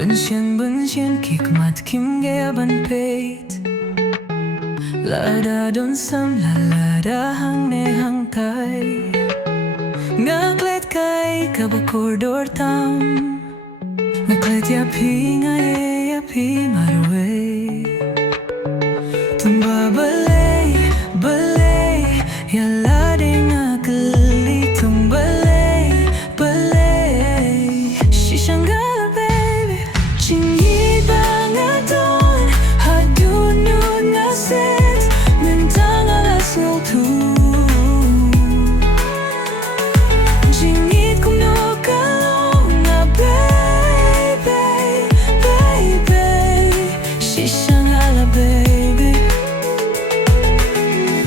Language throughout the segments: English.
Bunchen kikmat kim gaya ban peit Lada don sam la lada hang ne hang kai Ngaklet kai kabakordor tam Ngaklet ya pi ngaye ya pi marwe Tumba balay balay ya lade ngakali tumba balay Shishangala baby Chingi bangadon hadunun ngaset Mentang alas tu Jingit kum no kalong nga baby Shishangala baby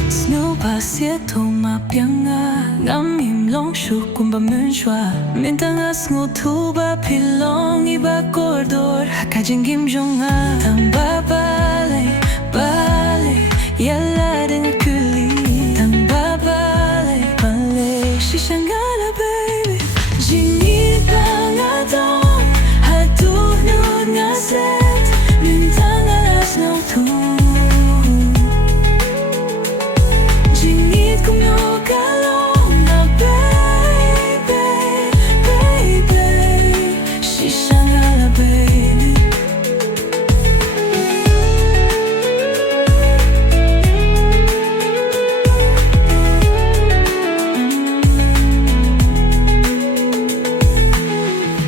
Snow pasia to mapianga Ngam long shu kumba munshwa Mintangas ngo tuba pilong iba kordor Hakajingim jonga Tamba balay balay Yala den kuli Tamba balay balay Shishangala baby Jingit bangadon Hadunun ngaset Mintangas no tu Jingit kum no kalong na baby Shishangala baby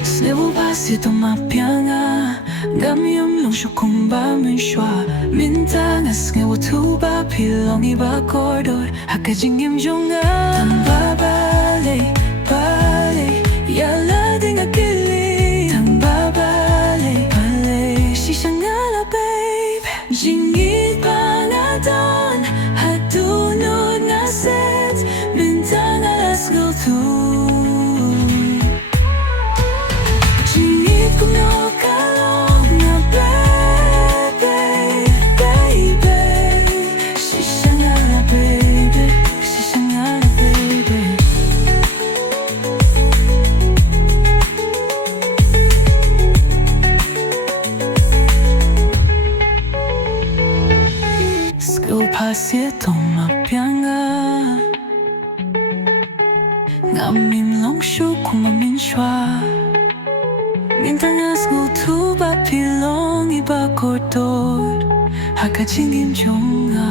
Snebo basi to mapianga Gamyam long shukumba munshwa Mintangas ngewo tuba pilong iba kordor Hakajingim jonga Tamba balay balay Yala denga kili Tamba balay balay Shishangala babe Jingit bangadon Hadunod ngaset Mintangas go tu Jingit kum no kalong na baby Shishangala baby Shishangala baby Skill pasia to mapianga Ngamim long shu kumamin shwa Mintangas ngo tuba pilong iba kordor Hakajingim jonga